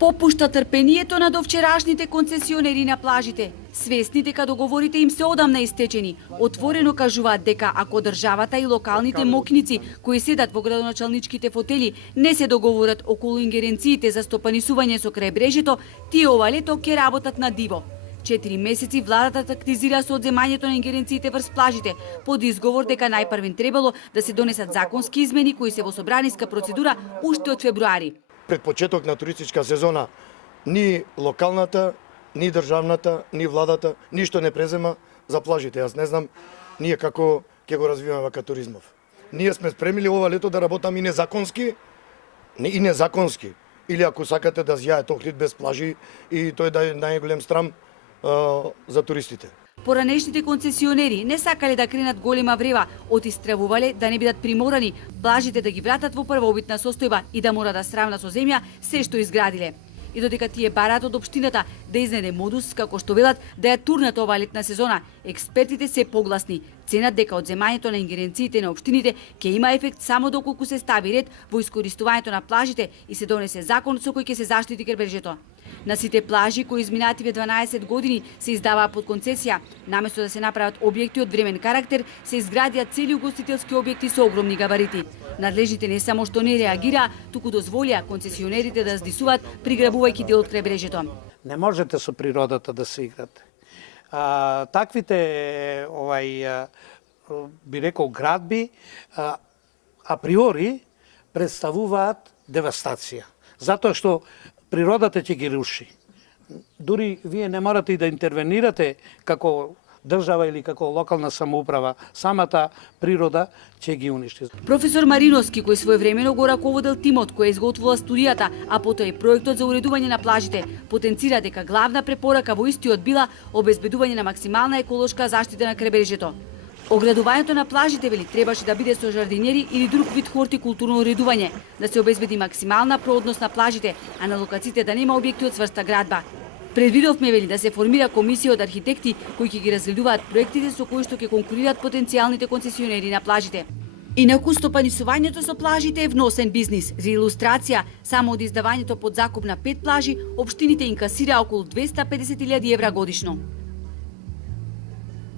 Попушта трпението на довчерашните концесионери на плажите. Свесни дека договорите им се одамна истечени, отворено кажуваат дека ако државата и локалните мокници кои седат во градоначалничките фотели не се договорат околу ингеренциите за стопанисување со крајбрежјето, тие ова лето ќе работат на диво. 4 месеци владата тактизира со одземањето на ингеренциите врз плажите, под изговор дека најпрвен требало да се донесат законски измени кои се во собраниска процедура уште од февруари. Пред почеток на туристичка сезона ни локалната, ни државната, ни владата ништо не презема за плажите. Јас не знам ние како ќе го развиваме вака туризмов. Ние сме спремили ова лето да работаме и незаконски, или ако сакате да зјае Охрид без плажи и тој да е најголем срам за туристите. Поранешните концесионери не сакале да кренат голема врева, отистравувале да не бидат приморани плажите да ги вратат во првобитна состојба и да мора да сравнат со земја се што изградиле. И додека тие бараат од општината да изнеде модус, како што велат, да ја турнат оваа летна сезона, експертите се погласни. Ценат дека одземањето на ингеренциите на општините ќе има ефект само доколку се стави ред во искористувањето на плажите и се донесе закон со кој ќе се заштити крайбрежјето. На сите плажи кои изминативе 12 години се издаваа под концесија, наместо да се направат објекти од времен карактер, се изградија цели угостителски објекти со огромни габарити. Надлежните не само што не реагираа, туку дозволија концесионерите да здисуваат приграбувајќи дел од крайбрежјето. Не можете со природата да се играте. Таквите би рекол градби априори представуваат девастација. Затоа што природата ќе ги руши. Дури вие не морате и да интервенирате како држава или како локална самоуправа, самата природа ќе ги уништи. Професор Мариновски, кој своевремено го раководел тимот кој изготвила студијата, а потоа и проектот за уредување на плажите, потенцира дека главна препорака во истиот била обезбедување на максимална еколошка заштита на крайбрежјето. Оградувањето на плажите, вели, требаше да биде со жардинери или друг вид хортикултурно уредување, да се обезбеди максимална проодност на плажите, а на локациите да нема објекти од цврста градба. Предвидовме, вели, да се формира комисија од архитекти кои ќе ги разгледуваат проектите со кои што ќе конкурираат потенцијалните концесионери на плажите. Инаку стопанисувањето со плажите е вносен бизнис. За илустрација, само од издавањето под закуп на 5 плажи, општините инкасира околу 250.000 евра годишно.